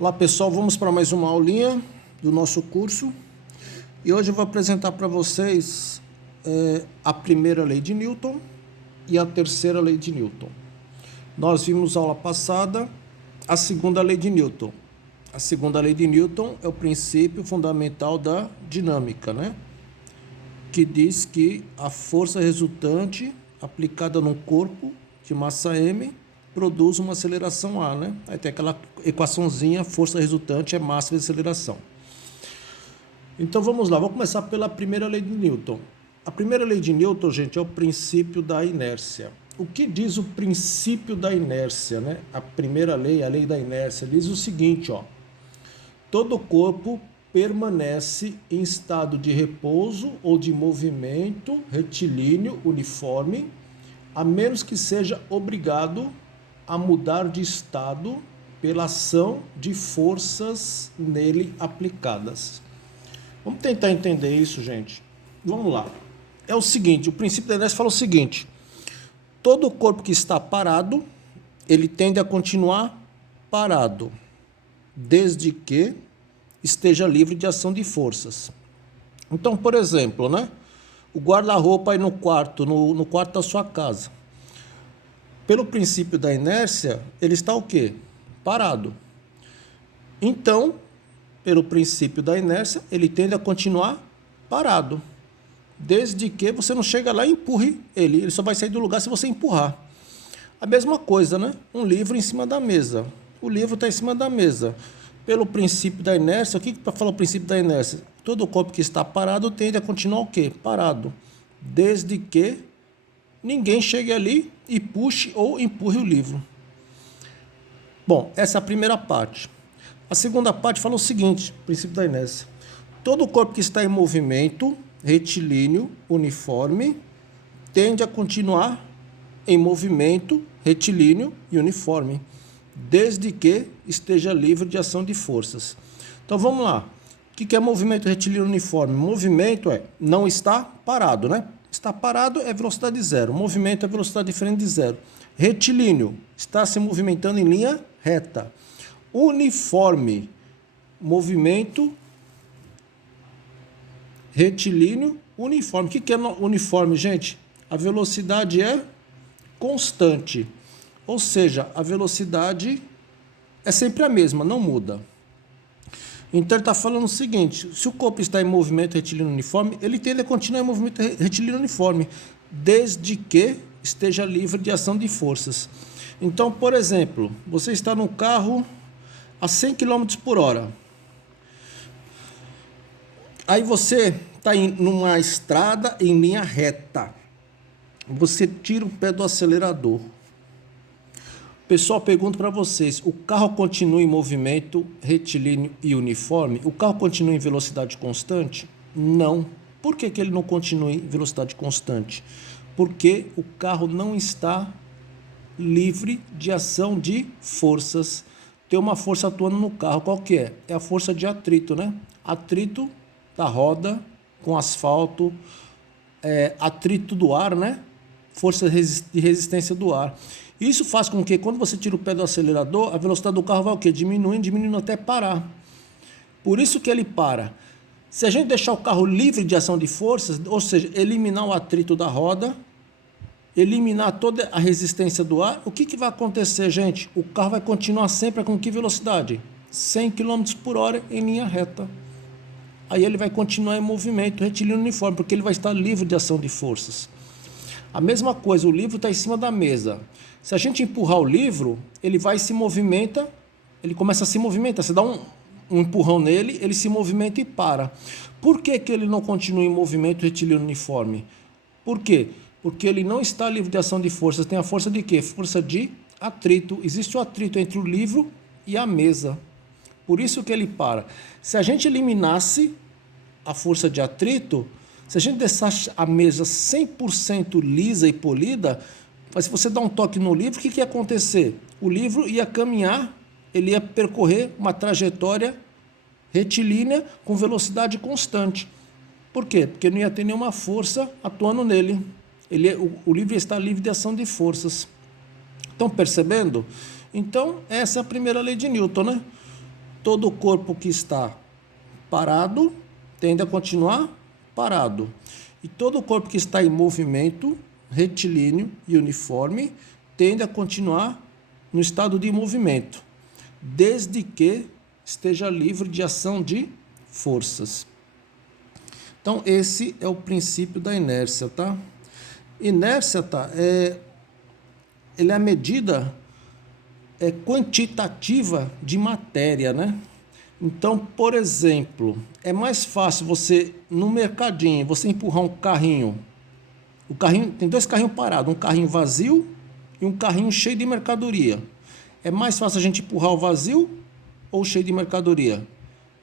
Olá pessoal, vamos para mais uma aulinha do nosso curso e hoje eu vou apresentar para vocês a primeira lei de Newton e a terceira lei de Newton. Nós vimos aula passada a segunda lei de Newton. A segunda lei de Newton é o princípio fundamental da dinâmica, né? Que diz que a força resultante aplicada num corpo de massa m produz uma aceleração A, né? Aí tem aquela equaçãozinha, força resultante é massa vezes aceleração. Então vamos lá, vou começar pela primeira lei de Newton. A primeira lei de Newton, gente, é o princípio da inércia. O que diz o princípio da inércia, né? A primeira lei, a lei da inércia, diz o seguinte, ó. Todo corpo permanece em estado de repouso ou de movimento retilíneo uniforme, a menos que seja obrigado a mudar de estado pela ação de forças nele aplicadas. Vamos tentar entender isso, gente. Vamos lá. É o seguinte, o princípio da inércia fala o seguinte: todo corpo que está parado, ele tende a continuar parado, desde que esteja livre de ação de forças. Então, por exemplo, né? O guarda-roupa aí no quarto, no quarto da sua casa. Pelo princípio da inércia, ele está o quê? Parado. Então, pelo princípio da inércia, ele tende a continuar parado. Desde que você não chega lá e empurre ele. Ele só vai sair do lugar se você empurrar. A mesma coisa, né? Um livro em cima da mesa. O livro está em cima da mesa. Pelo princípio da inércia, o que para falar o princípio da inércia? Todo corpo que está parado tende a continuar o quê? Parado. Desde que ninguém chegue ali e puxe ou empurre o livro. Bom, essa é a primeira parte. A segunda parte fala o seguinte, princípio da inércia. Todo corpo que está em movimento, retilíneo, uniforme, tende a continuar em movimento, retilíneo e uniforme, desde que esteja livre de ação de forças. Então vamos lá. O que é movimento retilíneo uniforme? Movimento é não está parado, né? Está parado é velocidade zero. Movimento é velocidade diferente de zero. Retilíneo está se movimentando em linha reta. Uniforme, movimento retilíneo uniforme. O que é uniforme, gente? A velocidade é constante. Ou seja, a velocidade é sempre a mesma, não muda. Então ele está falando o seguinte: se o corpo está em movimento retilíneo uniforme, ele tende a continuar em movimento retilíneo uniforme, desde que esteja livre de ação de forças. Então, por exemplo, você está no carro a 100 km por hora. Aí você está numa estrada em linha reta. Você tira o pé do acelerador. Pessoal, pergunto para vocês, o carro continua em movimento retilíneo e uniforme? O carro continua em velocidade constante? Não. Por que ele não continua em velocidade constante? Porque o carro não está livre de ação de forças. Tem uma força atuando no carro, qual que é? É a força de atrito, né? Atrito da roda com asfalto, atrito do ar, né? Força de resistência do ar. Isso faz com que, quando você tira o pé do acelerador, a velocidade do carro vai o quê? Diminuindo até parar. Por isso que ele para. Se a gente deixar o carro livre de ação de forças, ou seja, eliminar o atrito da roda, eliminar toda a resistência do ar, o que vai acontecer, gente? O carro vai continuar sempre com que velocidade? 100 km por hora em linha reta. Aí ele vai continuar em movimento retilíneo uniforme, porque ele vai estar livre de ação de forças. A mesma coisa, o livro está em cima da mesa. Se a gente empurrar o livro, ele vai se movimenta, ele começa a se movimentar. Você dá um empurrão nele, ele se movimenta e para. Por que ele não continua em movimento retilíneo uniforme? Por quê? Porque ele não está livre de ação de forças. Tem a força de quê? Força de atrito. Existe o atrito entre o livro e a mesa. Por isso que ele para. Se a gente eliminasse a força de atrito, se a gente deixasse a mesa 100% lisa e polida, mas se você dá um toque no livro, o que ia acontecer? O livro ia caminhar, ele ia percorrer uma trajetória retilínea com velocidade constante. Por quê? Porque não ia ter nenhuma força atuando nele. O livro ia estar livre de ação de forças. Estão percebendo? Então, essa é a primeira lei de Newton, né? Todo corpo que está parado tende a continuar parado. E todo corpo que está em movimento, retilíneo e uniforme, tende a continuar no estado de movimento, desde que esteja livre de ação de forças. Então, esse é o princípio da inércia, tá? Inércia, tá? Ele é a medida quantitativa de matéria, né? Então, por exemplo, é mais fácil você, no mercadinho, você empurrar um carrinho. O carrinho tem dois carrinhos parados, um carrinho vazio e um carrinho cheio de mercadoria. É mais fácil a gente empurrar o vazio ou cheio de mercadoria?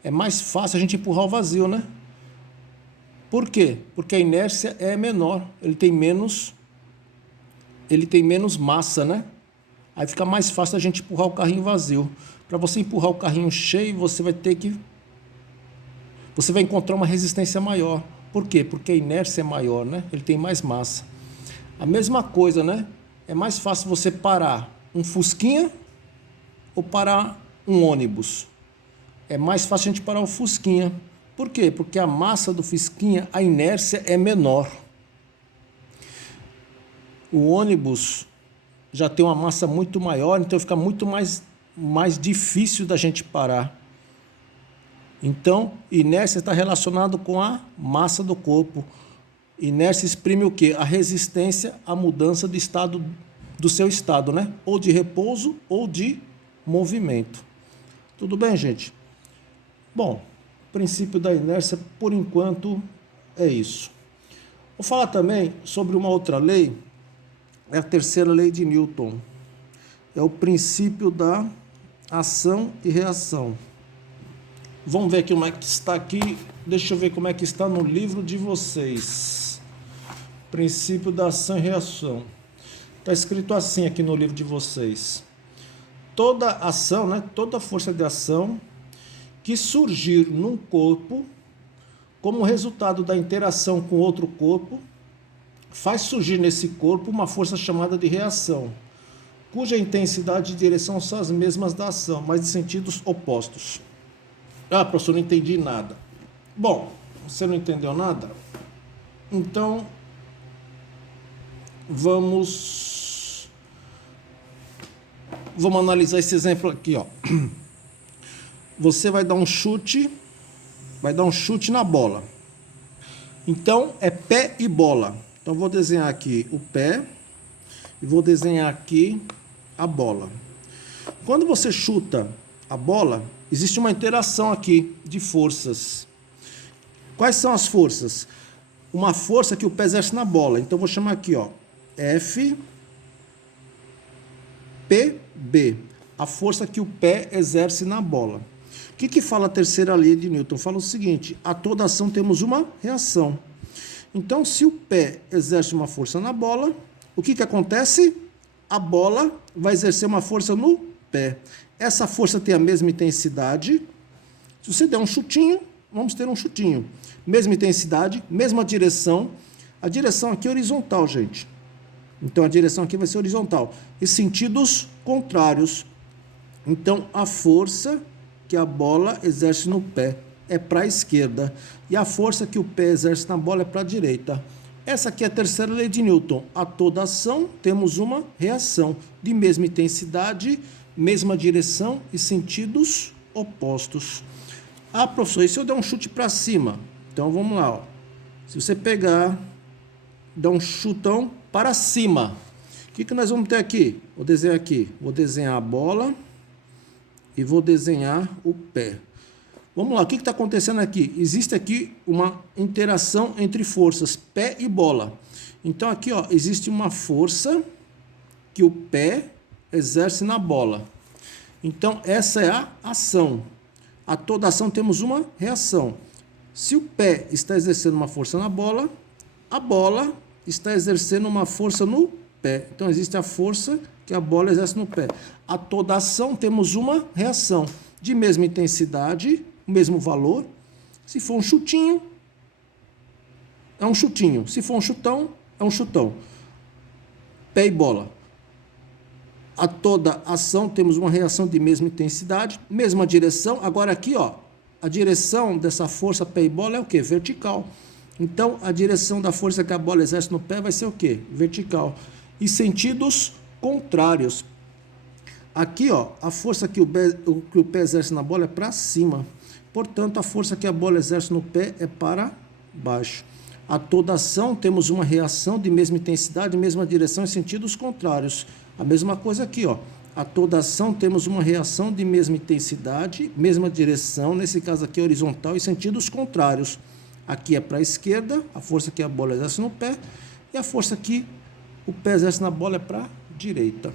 É mais fácil a gente empurrar o vazio, né? Por quê? Porque a inércia é menor, ele tem menos massa, né? Aí fica mais fácil a gente empurrar o carrinho vazio. Para você empurrar o carrinho cheio, você vai encontrar uma resistência maior. Por quê? Porque a inércia é maior, né? Ele tem mais massa. A mesma coisa, né? É mais fácil você parar um Fusquinha ou parar um ônibus. É mais fácil a gente parar o Fusquinha. Por quê? Porque a massa do Fusquinha, a inércia é menor. O ônibus já tem uma massa muito maior, então fica muito mais difícil da gente parar. Então, inércia está relacionado com a massa do corpo. Inércia exprime o quê? A resistência à mudança de estado, do seu estado, né? Ou de repouso ou de movimento. Tudo bem, gente? Bom, o princípio da inércia, por enquanto, é isso. Vou falar também sobre uma outra lei, é a terceira lei de Newton. É o princípio da ação e reação. Vamos ver como é que está aqui. Deixa eu ver como é que está no livro de vocês. Princípio da ação e reação. Está escrito assim aqui no livro de vocês. Toda ação, né? Toda força de ação que surgir num corpo como resultado da interação com outro corpo faz surgir nesse corpo uma força chamada de reação, cuja intensidade e direção são as mesmas da ação, mas de sentidos opostos. Ah, professor, não entendi nada. Bom, você não entendeu nada? Então, vamos analisar esse exemplo aqui, ó. Você vai dar um chute na bola. Então, é pé e bola. Então, vou desenhar aqui o pé e vou desenhar aqui a bola. Quando você chuta a bola, existe uma interação aqui de forças. Quais são as forças? Uma força que o pé exerce na bola. Então, vou chamar aqui, ó, F, P, B. A força que o pé exerce na bola. O que fala a terceira lei de Newton? Fala o seguinte: a toda ação temos uma reação. Então, se o pé exerce uma força na bola, o que acontece? A bola vai exercer uma força no pé. Essa força tem a mesma intensidade. Se você der um chutinho, vamos ter um chutinho. Mesma intensidade, mesma direção. A direção aqui é horizontal, gente. Então, a direção aqui vai ser horizontal. E sentidos contrários. Então, a força que a bola exerce no pé é para a esquerda. E a força que o pé exerce na bola é para a direita. Essa aqui é a terceira lei de Newton. A toda ação temos uma reação de mesma intensidade, mesma direção e sentidos opostos. Ah, professor, e se eu der um chute para cima? Então vamos lá, ó. Se você pegar, dar um chutão para cima, o que nós vamos ter aqui? Vou desenhar aqui. Vou desenhar a bola e vou desenhar o pé. Vamos lá, o que está acontecendo aqui? Existe aqui uma interação entre forças, pé e bola. Então aqui, ó, existe uma força que o pé exerce na bola. Então essa é a ação. A toda ação temos uma reação. Se o pé está exercendo uma força na bola, a bola está exercendo uma força no pé. Então existe a força que a bola exerce no pé. A toda ação temos uma reação de mesma intensidade, mesmo valor. Se for um chutinho, é um chutinho. Se for um chutão, é um chutão. Pé e bola. A toda ação temos uma reação de mesma intensidade, mesma direção. Agora aqui, ó, a direção dessa força pé e bola é o quê? Vertical. Então, a direção da força que a bola exerce no pé vai ser o quê? Vertical. E sentidos contrários. Aqui, ó, a força que o pé exerce na bola é para cima. Portanto, a força que a bola exerce no pé é para baixo. A toda ação temos uma reação de mesma intensidade, mesma direção em sentidos contrários. A mesma coisa aqui, ó. A toda ação temos uma reação de mesma intensidade, mesma direção, nesse caso aqui horizontal, em sentidos contrários. Aqui é para a esquerda, a força que a bola exerce no pé, e a força que o pé exerce na bola é para a direita.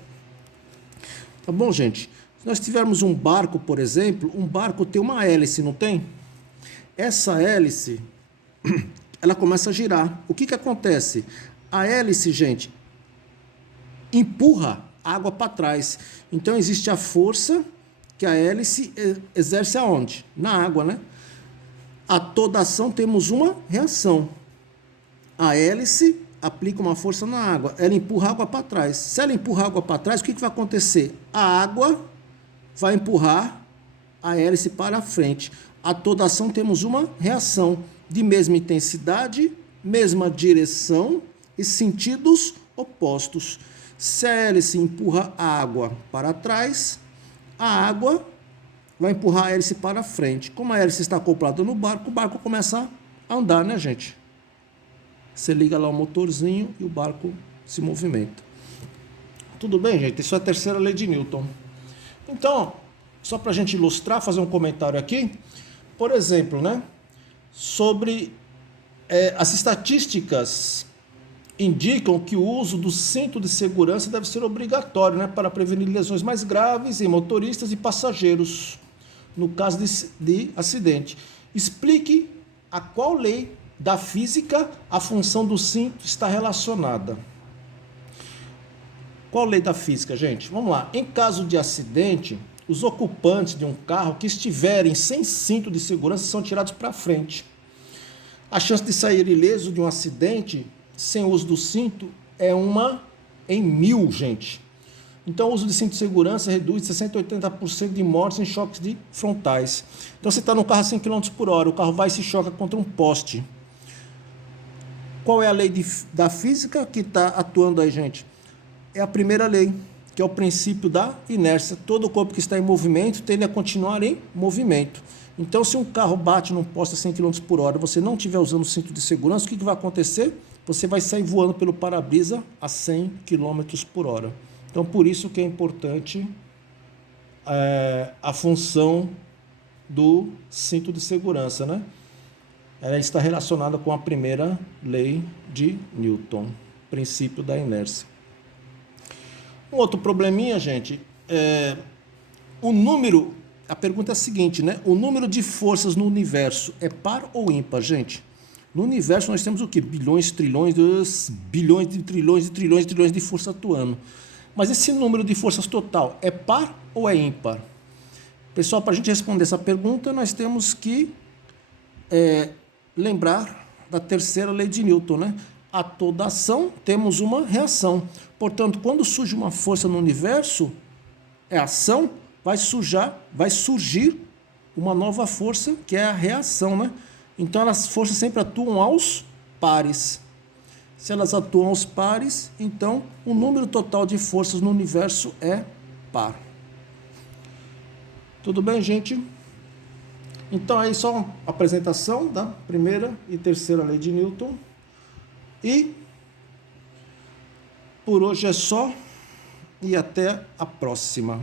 Tá bom, gente? Se nós tivermos um barco, por exemplo, um barco tem uma hélice, não tem? Essa hélice, ela começa a girar. O que acontece? A hélice, gente, empurra a água para trás. Então, existe a força que a hélice exerce aonde? Na água, né? A toda ação temos uma reação. A hélice aplica uma força na água, ela empurra a água para trás. Se ela empurra a água para trás, o que vai acontecer? A água vai empurrar a hélice para a frente. A toda ação temos uma reação de mesma intensidade, mesma direção e sentidos opostos. Se a hélice empurra a água para trás, a água vai empurrar a hélice para frente. Como a hélice está acoplada no barco, o barco começa a andar, né, gente? Você liga lá o motorzinho e o barco se movimenta. Tudo bem, gente? Isso é a terceira lei de Newton. Então, só para a gente ilustrar, fazer um comentário aqui. Por exemplo, né? Sobre as estatísticas indicam que o uso do cinto de segurança deve ser obrigatório, né, para prevenir lesões mais graves em motoristas e passageiros, no caso de acidente. Explique a qual lei da física a função do cinto está relacionada. Qual lei da física, gente? Vamos lá. Em caso de acidente, os ocupantes de um carro que estiverem sem cinto de segurança são tirados para frente. A chance de sair ileso de um acidente sem o uso do cinto é 1 em 1000, gente. Então, o uso de cinto de segurança reduz 60% a 80% de mortes em choques de frontais. Então, você está no carro a 100 km por hora, o carro vai e se choca contra um poste. Qual é a lei da física que está atuando aí, gente? É a primeira lei, que é o princípio da inércia. Todo corpo que está em movimento tende a continuar em movimento. Então, se um carro bate num poste a 100 km por hora e você não estiver usando o cinto de segurança, o que vai acontecer? Você vai sair voando pelo para-brisa a 100 km por hora. Então, por isso que é importante a função do cinto de segurança, né? Ela está relacionada com a primeira lei de Newton, princípio da inércia. Um outro probleminha, gente, a pergunta é a seguinte, né? O número de forças no universo é par ou ímpar, gente? No universo nós temos o quê? Bilhões, trilhões, bilhões de trilhões de forças atuando. Mas esse número de forças total é par ou é ímpar? Pessoal, para a gente responder essa pergunta, nós temos que lembrar da terceira lei de Newton, né? A toda ação temos uma reação. Portanto, quando surge uma força no universo, é ação, vai surgir uma nova força, que é a reação, né? Então, as forças sempre atuam aos pares. Se elas atuam aos pares, então o número total de forças no universo é par. Tudo bem, gente? Então, aí só uma apresentação da primeira e terceira lei de Newton. E por hoje é só, e até a próxima.